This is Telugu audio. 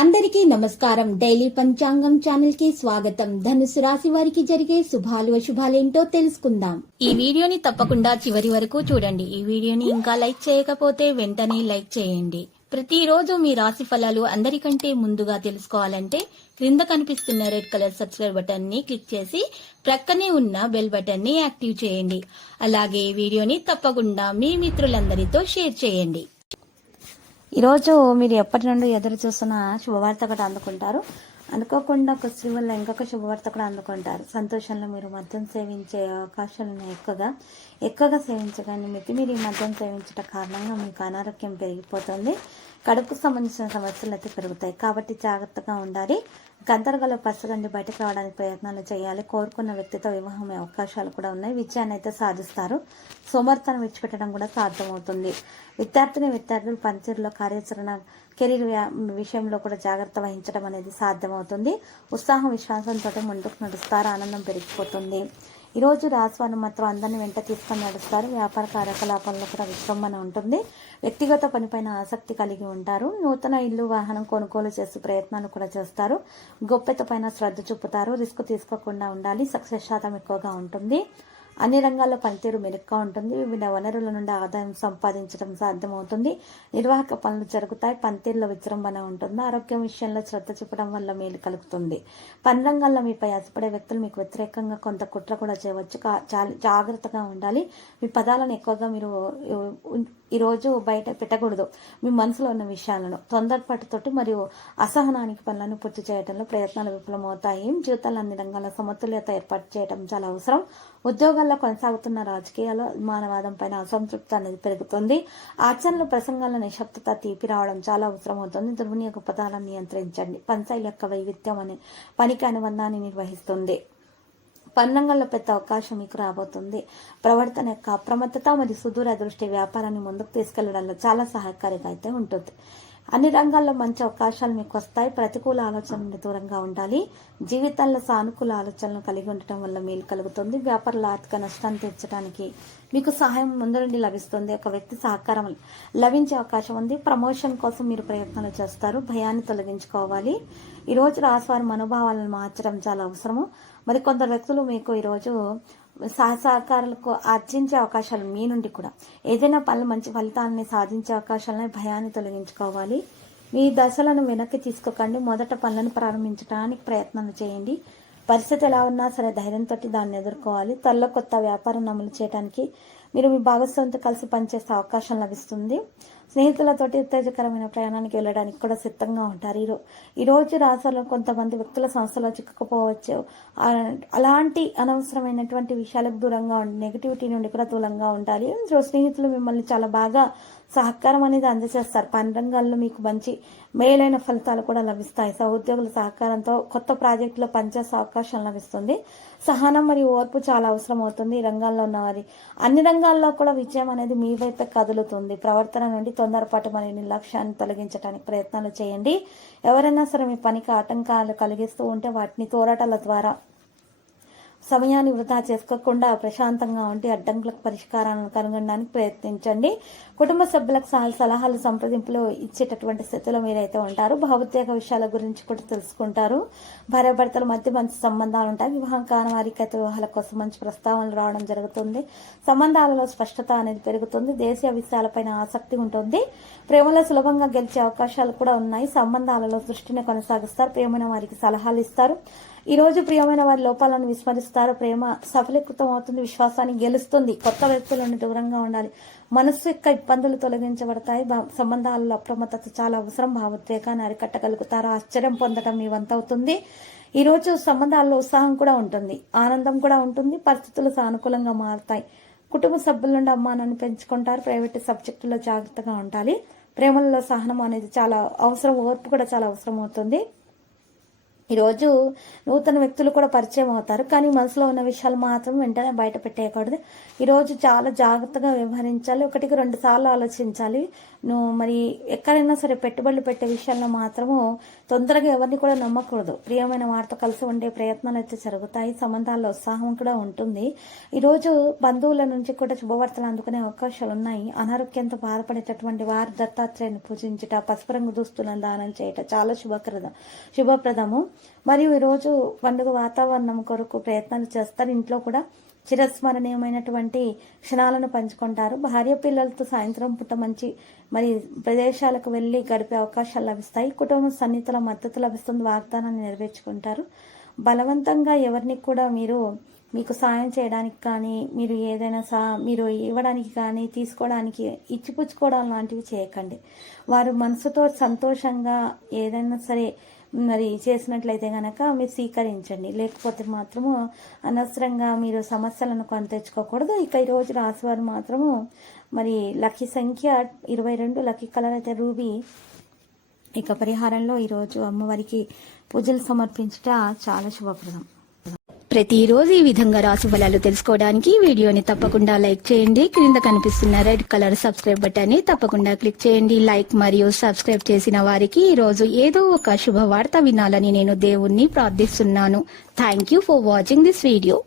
అందరికీ నమస్కారం. డైలీ పంచాంగం ఛానల్ కి స్వాగతం. ధనుసు రాశి వారికి జరిగే శుభాలు అశుభాలేంటో తెలుసుకుందాం. ఈ వీడియోని తప్పకుండా చివరి వరకు చూడండి. ఈ వీడియోని ఇంకా లైక్ చేయకపోతే వెంటనే లైక్ చేయండి. ప్రతిరోజు మీ రాశి ఫలాలు అందరికంటే ముందుగా తెలుసుకోవాలంటే క్రింద కనిపిస్తున్న రెడ్ కలర్ సబ్స్క్రైబ్ బటన్ ని క్లిక్ చేసి ప్రక్కనే ఉన్న బెల్ బటన్ ని యాక్టివ్ చేయండి. అలాగే ఈ వీడియోని తప్పకుండా మీ మిత్రులందరితో షేర్ చేయండి. ఈరోజు మీరు ఎప్పటి నుండి ఎదురు చూస్తున్న శుభవార్త కూడా అందుకుంటారు. అనుకోకుండా ఒక స్త్రీ వల్ల ఇంకొక శుభవార్త కూడా అందుకుంటారు. సంతోషంలో మీరు మద్యం సేవించే అవకాశాలను ఎక్కువగా సేవించగానే మితిమీరి మద్యం సేవించడం కారణంగా మీకు అనారోగ్యం పెరిగిపోతుంది. కడుపుకు సంబంధించిన సమస్యలు అయితే పెరుగుతాయి కాబట్టి జాగ్రత్తగా ఉండాలి. గందరగోళ పరచకండి బయటకు రావడానికి ప్రయత్నాలు చేయాలి. కోరుకున్న వ్యక్తితో వివాహం అవకాశాలు కూడా ఉన్నాయి. విజయాన్ని అయితే సాధిస్తారు. సోమర్థాన్ని విడిచిపెట్టడం కూడా సాధ్యమవుతుంది. విద్యార్థులు పనితీరులో కార్యాచరణ కెరీర్ విషయంలో కూడా జాగ్రత్త వహించడం అనేది సాధ్యమవుతుంది. ఉత్సాహం విశ్వాసంతో ముందుకు నడుస్తారు. ఆనందం పెరిగిపోతుంది. ఈరోజు రాశివారు మాత్రం అందరిని వెంట తీసుకొని నడుస్తారు. వ్యాపార కార్యకలాపాల్లో కూడా విశ్రంభణ ఉంటుంది. వ్యక్తిగత పనిపైన ఆసక్తి కలిగి ఉంటారు. నూతన ఇల్లు వాహనం కొనుగోలు చేసే ప్రయత్నాలు కూడా చేస్తారు. గొప్పత పైన శ్రద్ధ చూపుతారు. రిస్క్ తీసుకోకుండా ఉండాలి. సక్సెస్ శాతం ఎక్కువగా ఉంటుంది. అన్ని రంగాల్లో పనితీరు మెరుగ్గా ఉంటుంది. వివిధ వనరుల నుండి ఆదాయం సంపాదించడం సాధ్యమవుతుంది. నిర్వాహక పనులు జరుగుతాయి. పనితీరులో విజృంభణ ఉంటుంది. ఆరోగ్యం విషయంలో శ్రద్ధ చూపడం వల్ల మేలు కలుగుతుంది. పని రంగంలో మీపై ఆశపడే వ్యక్తులు మీకు వ్యతిరేకంగా కొంత కుట్ర కూడా చేయవచ్చు. జాగ్రత్తగా ఉండాలి. మీ పదాలను ఎక్కువగా మీరు ఈరోజు బయట పెట్టకూడదు. మీ మనసులో ఉన్న విషయాలను తొందరపాటుతోటి మరియు అసహనానికి పనులను పూర్తి చేయడంలో ప్రయత్నాలు విఫలమవుతాయి. జీవితాల్లో అన్ని రంగాల సమతుల్యత ఏర్పాటు చేయడం చాలా అవసరం. ఉద్యోగాల్లో కొనసాగుతున్న రాజకీయాల్లో మానవాదం పైన అసంతృప్తి అనేది పెరుగుతుంది. ఆచరణలో ప్రసంగాల నిశ్శబ్దత తీపి రావడం చాలా అవసరం అవుతుంది. దుర్వినియోగ పదాలను నియంత్రించండి. పనిశైలి యొక్క వైవిధ్యం అనే పనికి అనుబంధాన్ని నిర్వహిస్తుంది. పన్నంగంలో పెద్ద అవకాశం మీకు రాబోతుంది. ప్రవర్తన యొక్క అప్రమత్తత మరియు సుదూర దృష్టి వ్యాపారాన్ని ముందుకు తీసుకెళ్లడంలో చాలా సహాయకారిగా అయితే ఉంటుంది. అన్ని రంగాల్లో మంచి అవకాశాలు మీకు వస్తాయి. ప్రతికూల ఆలోచనలు దూరంగా ఉండాలి. జీవితంలో సానుకూల ఆలోచనలు కలిగి ఉండటం వల్ల మేలు కలుగుతుంది. వ్యాపారంలో ఆర్థిక నష్టాన్ని తీర్చడానికి మీకు సహాయం ముందు నుండి లభిస్తుంది. ఒక వ్యక్తి సహకారం లభించే అవకాశం ఉంది. ప్రమోషన్ కోసం మీరు ప్రయత్నాలు చేస్తారు. భయాన్ని తొలగించుకోవాలి. ఈరోజు రాశివారి మనోభావాలను మార్చడం చాలా అవసరము. మరి కొందరు వ్యక్తులు మీకు ఈరోజు సహకారాలకు ఆర్జించే అవకాశాలు మీ నుండి కూడా ఏదైనా పనులు మంచి ఫలితాలని సాధించే అవకాశాలని భయాన్ని తొలగించుకోవాలి. మీ దశలను వెనక్కి తీసుకోకండి. మొదట పనులను ప్రారంభించడానికి ప్రయత్నాలు చేయండి. పరిస్థితి ఎలా ఉన్నా సరే ధైర్యంతో దాన్ని ఎదుర్కోవాలి. త్వరలో కొత్త వ్యాపారం అమలు చేయడానికి మీరు మీ భాగస్వామితో కలిసి పనిచేసే అవకాశం లభిస్తుంది. స్నేహితులతోటి ఉత్తేజకరమైన ప్రయాణానికి వెళ్ళడానికి కూడా సిద్ధంగా ఉంటారు. ఈరోజు రాశిలో కొంతమంది వ్యక్తుల సంస్థలో చిక్కుకుపోవచ్చు. అలాంటి అనవసరమైనటువంటి విషయాలకు దూరంగా ఉండి నెగిటివిటీ నుండి కూడా దూరంగా ఉండాలి. స్నేహితులు మిమ్మల్ని చాలా బాగా సహకారం అనేది అందజేస్తారు. పని రంగాల్లో మీకు మంచి మేలైన ఫలితాలు కూడా లభిస్తాయి. సహోద్యోగుల సహకారంతో కొత్త ప్రాజెక్టులో పనిచేసే అవకాశం లభిస్తుంది. సహనం మరియు ఓర్పు చాలా అవసరం అవుతుంది. ఈ రంగాల్లో ఉన్నవారి అన్ని రంగాల్లో కూడా విజయం అనేది మీ వైపే కదులుతుంది. ప్రవర్తన నుండి తొందరపాటు మరియు నిర్లక్ష్యాన్ని తొలగించడానికి ప్రయత్నాలు చేయండి. ఎవరైనా సరే మీ పనికి ఆటంకాలు కలిగిస్తూ ఉంటే వాటిని పోరాటాల ద్వారా సమయాన్ని వృధా చేసుకోకుండా ప్రశాంతంగా ఉండి అడ్డంకులకు పరిష్కారాలను కనుగొనడానికి ప్రయత్నించండి. కుటుంబ సభ్యులకు సలహాలు సంప్రదింపులు ఇచ్చేటటువంటి స్థితిలో మీరైతే ఉంటారు. భావోద్వేగ విషయాల గురించి కూడా తెలుసుకుంటారు. భార్యాభర్తల మధ్య మంచి సంబంధాలు ఉంటాయి. వివాహం కాని వారికి అయితే వివాహాల కోసం మంచి ప్రస్తావనలు రావడం జరుగుతుంది. సంబంధాలలో స్పష్టత అనేది పెరుగుతుంది. దేశీయ విషయాలపైన ఆసక్తి ఉంటుంది. ప్రేమలో సులభంగా గెలిచే అవకాశాలు కూడా ఉన్నాయి. సంబంధాలలో దృష్టిని కొనసాగిస్తారు. ప్రియమైన వారికి సలహాలు ఇస్తారు. ఈ రోజు ప్రియమైన వారి లోపాలను విస్మరిస్తారు. ప్రేమ సఫలీకృతం అవుతుంది. విశ్వాసాన్ని గెలుస్తుంది. కొత్త వ్యక్తుల నుండి దూరంగా ఉండాలి. మనస్సు యొక్క ఇబ్బందులు తొలగించబడతాయి. సంబంధాలలో అప్రమత్తత చాలా అవసరం. భావోద్వేగాన్ని అరికట్టగలుగుతారు. ఆశ్చర్యం పొందడం మీ వంతవుతుంది. ఈ రోజు సంబంధాల్లో ఉత్సాహం కూడా ఉంటుంది. ఆనందం కూడా ఉంటుంది. పరిస్థితులు సానుకూలంగా మారుతాయి. కుటుంబ సభ్యుల నుండి అమ్మానాన్ని పెంచుకుంటారు. ప్రైవేట్ సబ్జెక్టులో జాగ్రత్తగా ఉండాలి. ప్రేమలలో సహనం అనేది చాలా అవసరం. ఓర్పు కూడా చాలా అవసరం అవుతుంది. ఈరోజు నూతన వ్యక్తులు కూడా పరిచయం అవుతారు, కానీ మనసులో ఉన్న విషయాలు మాత్రం వెంటనే బయట పెట్టేయకూడదు. ఈరోజు చాలా జాగ్రత్తగా వ్యవహరించాలి, 1-2 సార్లు ఆలోచించాలి. నువ్వు మరి ఎక్కడైనా సరే పెట్టుబడులు పెట్టే విషయాల్లో మాత్రము తొందరగా ఎవరిని కూడా నమ్మకూడదు. ప్రియమైన వారితో కలిసి ఉండే ప్రయత్నాలు అయితే జరుగుతాయి, సంబంధాల్లో ఉత్సాహం కూడా ఉంటుంది. ఈరోజు బంధువుల నుంచి కూడా శుభవార్తలు అందుకునే అవకాశాలు ఉన్నాయి. అనారోగ్యంతో బాధపడేటటువంటి వారు దత్తాత్రేయుని పూజించుట, పసుపు రంగు దుస్తులను దానం చేయట చాలా శుభప్రదము. మరియు ఈరోజు పండుగ వాతావరణం కొరకు ప్రయత్నాలు చేస్తారు. ఇంట్లో కూడా చిరస్మరణీయమైనటువంటి క్షణాలను పంచుకుంటారు. భార్య పిల్లలతో సాయంత్రం పూట మంచి మరి ప్రదేశాలకు వెళ్ళి గడిపే అవకాశాలు లభిస్తాయి. కుటుంబ సన్నిహితుల మద్దతు లభిస్తుంది, వాగ్దానాన్ని నెరవేర్చుకుంటారు. బలవంతంగా ఎవరిని కూడా మీకు సాయం చేయడానికి కానీ, మీరు ఏదైనా మీరు ఇవ్వడానికి కానీ, తీసుకోవడానికి, ఇచ్చిపుచ్చుకోవడం లాంటివి చేయకండి. వారు మనసుతో సంతోషంగా ఏదైనా సరే మరి చేసినట్లయితే కనుక మీరు స్వీకరించండి, లేకపోతే మాత్రము అనవసరంగా మీరు సమస్యలను కొని తెచ్చుకోకూడదు. ఇక ఈరోజు రాశివారు మాత్రము మరి లక్కీ సంఖ్య 22, లక్కీ కలర్ అయితే రూబీ. ఇక పరిహారంలో ఈరోజు అమ్మవారికి పూజలు సమర్పించుట చాలా శుభప్రదం. ప్రతిరోజు ఈ విధంగా రాశి ఫలాలు తెలుసుకోవడానికి వీడియోని తప్పకుండా లైక్ చేయండి. క్రింద కనిపిస్తున్న రెడ్ కలర్ సబ్స్క్రైబ్ బటన్ ని తప్పకుండా క్లిక్ చేయండి. లైక్ మరియు సబ్స్క్రైబ్ చేసిన వారికి ఈ రోజు ఏదో ఒక శుభవార్త వినాలని నేను దేవుణ్ణి ప్రార్థిస్తున్నాను. Thank you for watching this video.